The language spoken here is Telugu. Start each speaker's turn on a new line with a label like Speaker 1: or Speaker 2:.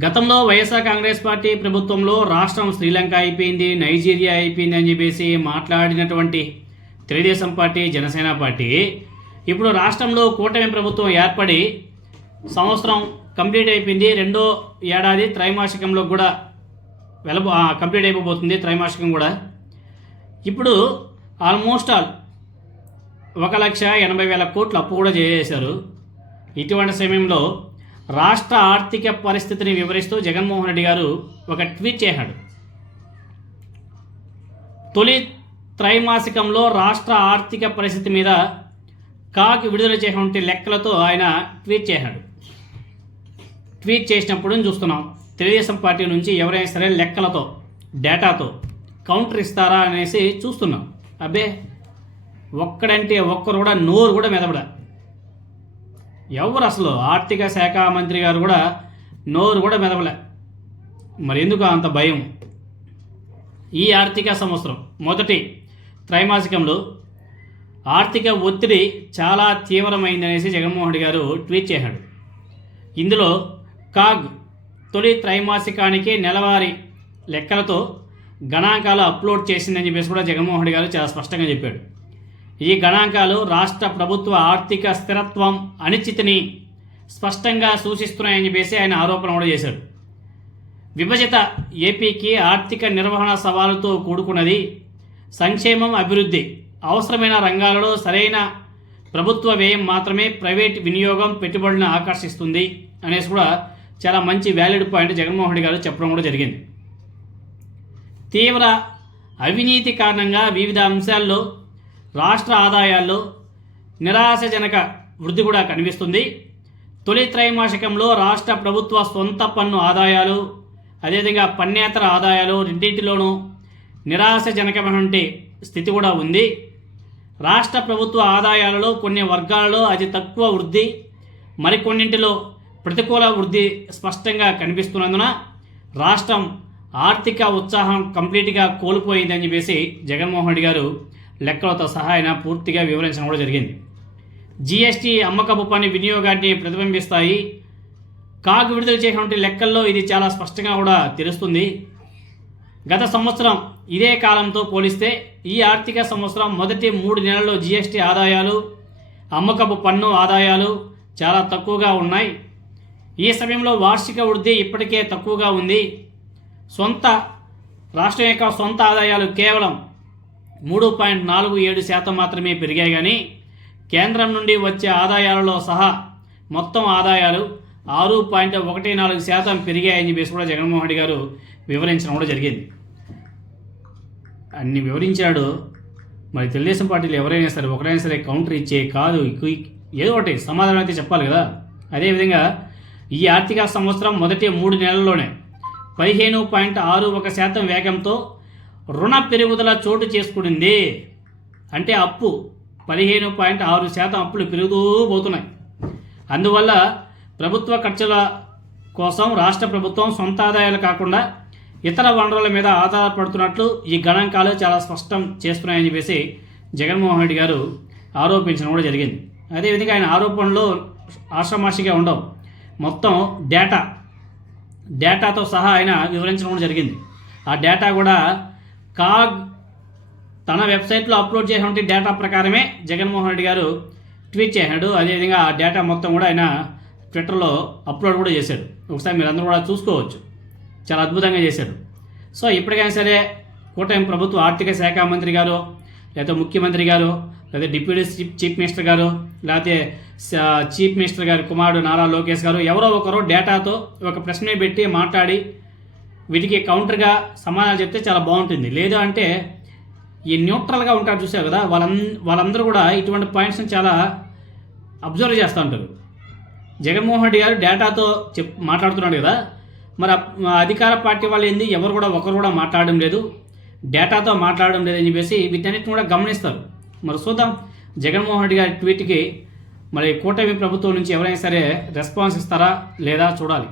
Speaker 1: గతంలో వైఎస్ఆర్ కాంగ్రెస్ పార్టీ ప్రభుత్వంలో రాష్ట్రం శ్రీలంక అయిపోయింది నైజీరియా అయిపోయింది అని చెప్పేసి మాట్లాడినటువంటి తెలుగుదేశం పార్టీ జనసేన పార్టీ. ఇప్పుడు రాష్ట్రంలో కూటమి ప్రభుత్వం ఏర్పడి సంవత్సరం కంప్లీట్ అయిపోయింది. రెండో ఏడాది త్రైమాసికంలో కూడా వెళ్ళబో కంప్లీట్ అయిపోబోతుంది త్రైమాసికం కూడా. ఇప్పుడు ఆల్మోస్ట్ ఆల్ ఒక లక్ష ఎనభై వేల కోట్లు అప్పు కూడా చేసేశారు ఇటువంటి సమయంలో రాష్ట్ర ఆర్థిక పరిస్థితిని వివరిస్తూ జగన్మోహన్ రెడ్డి గారు ఒక ట్వీట్ చేశాడు. తొలి త్రైమాసికంలో రాష్ట్ర ఆర్థిక పరిస్థితి మీద కాకి విడుదల చేసినటువంటి లెక్కలతో ఆయన ట్వీట్ చేశాడు. ట్వీట్ చేసినప్పుడు చూస్తున్నాం తెలుగుదేశం పార్టీ నుంచి ఎవరైనా సరే లెక్కలతో డేటాతో కౌంటర్ ఇస్తారా అనేసి చూస్తున్నాం. అబ్బే ఒక్కడంటే ఒక్కరు కూడా నోరు కూడా మెదపడా. ఎవరు అసలు ఆర్థిక శాఖ మంత్రి గారు కూడా నోరు కూడా మెదపలే. మరి ఎందుకు అంత భయం? ఈ ఆర్థిక సంవత్సరం మొదటి త్రైమాసికంలో ఆర్థిక ఒత్తిడి చాలా తీవ్రమైందనేసి జగన్మోహన్ రెడ్డి గారు ట్వీట్ చేశాడు. ఇందులో కాగ్ తొలి త్రైమాసికానికి నెలవారీ లెక్కలతో గణాంకాలు అప్లోడ్ చేసిందని చెప్పేసి కూడా జగన్మోహన్ రెడ్డి గారు చాలా స్పష్టంగా చెప్పాడు. ఈ గణాంకాలు రాష్ట్ర ప్రభుత్వ ఆర్థిక స్థిరత్వం అనిశ్చితిని స్పష్టంగా సూచిస్తున్నాయని చెప్పేసి ఆయన ఆరోపణ కూడా చేశారు విభజిత ఏపీకి ఆర్థిక నిర్వహణ సవాలుతో కూడుకున్నది సంక్షేమం అభివృద్ధి అవసరమైన రంగాలలో సరైన ప్రభుత్వ వ్యయం మాత్రమే ప్రైవేట్ వినియోగం పెట్టుబడులను ఆకర్షిస్తుంది అనేసి కూడా చాలా మంచి వ్యాలిడ్ పాయింట్ జగన్మోహన్ రెడ్డి గారు చెప్పడం కూడా జరిగింది. తీవ్ర అవినీతి కారణంగా వివిధ అంశాల్లో రాష్ట్ర ఆదాయాల్లో నిరాశజనక వృద్ధి కూడా కనిపిస్తుంది. తొలి త్రైమాసికంలో రాష్ట్ర ప్రభుత్వ సొంత పన్ను ఆదాయాలు అదేవిధంగా పన్నేతర ఆదాయాలు రెండింటిలోనూ నిరాశజనకమైనటువంటి స్థితి కూడా ఉంది. రాష్ట్ర ప్రభుత్వ ఆదాయాలలో కొన్ని వర్గాలలో అతి తక్కువ వృద్ధి మరికొన్నింటిలో ప్రతికూల వృద్ధి స్పష్టంగా కనిపిస్తున్నందున రాష్ట్రం ఆర్థిక ఉత్సాహం కంప్లీట్గా కోల్పోయిందని చెప్పేసి జగన్మోహన్ రెడ్డి గారు లెక్కలతో సహా ఆయన పూర్తిగా వివరించడం కూడా జరిగింది. జీఎస్టీ అమ్మకపు పని వినియోగాన్ని ప్రతిబింబిస్తాయి. కాగ్ విడుదల చేసినటువంటి లెక్కల్లో ఇది చాలా స్పష్టంగా కూడా తెలుస్తుంది. గత సంవత్సరం ఇదే కాలంతో పోలిస్తే ఈ ఆర్థిక సంవత్సరం మొదటి మూడు నెలల్లో జీఎస్టీ ఆదాయాలు అమ్మకపు పన్ను ఆదాయాలు చాలా తక్కువగా ఉన్నాయి. ఈ సమయంలో వార్షిక వృద్ధి ఇప్పటికే తక్కువగా ఉంది. సొంత రాష్ట్రం యొక్క సొంత ఆదాయాలు కేవలం మూడు పాయింట్ నాలుగు ఏడు శాతం మాత్రమే పెరిగాయి కానీ కేంద్రం నుండి వచ్చే ఆదాయాలలో సహా మొత్తం ఆదాయాలు ఆరు పాయింట్ ఒకటి నాలుగు శాతం పెరిగాయని చెప్పేసి కూడా జగన్మోహన్ రెడ్డి గారు వివరించడం కూడా జరిగింది. అన్ని వివరించాడు మరి తెలుగుదేశం పార్టీలు ఎవరైనా సరే ఒకరైనా సరే కౌంటర్ ఇచ్చే కాదు క్విక్ ఏదో ఒకటి సమాధానం అయితే చెప్పాలి కదా. అదేవిధంగా ఈ ఆర్థిక సంవత్సరం మొదటి మూడు నెలల్లోనే పదిహేను పాయింట్ ఆరు ఒక శాతం వేగంతో రుణ పెరుగుదల చోటు చేసుకుంది అంటే అప్పు పదిహేను పాయింట్ ఆరు శాతం అప్పులు పెరుగుతూ పోతున్నాయి. అందువల్ల ప్రభుత్వ ఖర్చుల కోసం రాష్ట్ర ప్రభుత్వం సొంత ఆదాయాలు కాకుండా ఇతర వనరుల మీద ఆధారపడుతున్నట్లు ఈ గణాంకాలు చాలా స్పష్టం చేస్తున్నాయని చెప్పేసి జగన్మోహన్ రెడ్డి గారు ఆరోపించడం కూడా జరిగింది. అదేవిధంగా ఆయన ఆరోపణలు ఆషామాషిగా ఉండవు. మొత్తం డేటా డేటాతో సహా ఆయన వివరించడం కూడా జరిగింది. ఆ డేటా కూడా కాగ్ తన వెబ్సైట్లో అప్లోడ్ చేసినటువంటి డేటా ప్రకారమే జగన్మోహన్ రెడ్డి గారు ట్వీట్ చేశాడు. అదేవిధంగా ఆ డేటా మొత్తం కూడా ఆయన ట్విట్టర్లో అప్లోడ్ కూడా చేశాడు. ఒకసారి మీరు అందరూ కూడా చూసుకోవచ్చు. చాలా అద్భుతంగా చేశాడు. సో ఇప్పటికైనా సరే కూటమి ప్రభుత్వ ఆర్థిక శాఖ మంత్రి గారు లేకపోతే ముఖ్యమంత్రి గారు లేదా డిప్యూటీ చీఫ్ చీఫ్ మినిస్టర్ గారు లేకపోతే చీఫ్ మినిస్టర్ గారి కుమారుడు నారా లోకేష్ గారు ఎవరో ఒకరు డేటాతో ఒక ప్రశ్న పెట్టి మాట్లాడి వీటికి కౌంటర్గా సమాధానం చెప్తే చాలా బాగుంటుంది. లేదు అంటే ఈ న్యూట్రల్గా ఉంటారు చూసారు కదా వాళ్ళం వాళ్ళందరూ కూడా ఇటువంటి పాయింట్స్ని చాలా అబ్జర్వ్ చేస్తూ ఉంటారు. జగన్మోహన్ రెడ్డి గారు డేటాతో చెప్ మాట్లాడుతున్నాడు కదా మరి అధికార పార్టీ వాళ్ళు ఏంది? ఎవరు కూడా ఒకరు కూడా మాట్లాడడం లేదు. డేటాతో మాట్లాడడం లేదని చెప్పేసి వీటన్నిటిని కూడా గమనిస్తారు. మరి చూద్దాం. జగన్మోహన్ రెడ్డి గారి ట్వీట్కి మరి కూటమి ప్రభుత్వం నుంచి ఎవరైనా సరే రెస్పాన్స్ ఇస్తారా లేదా చూడాలి.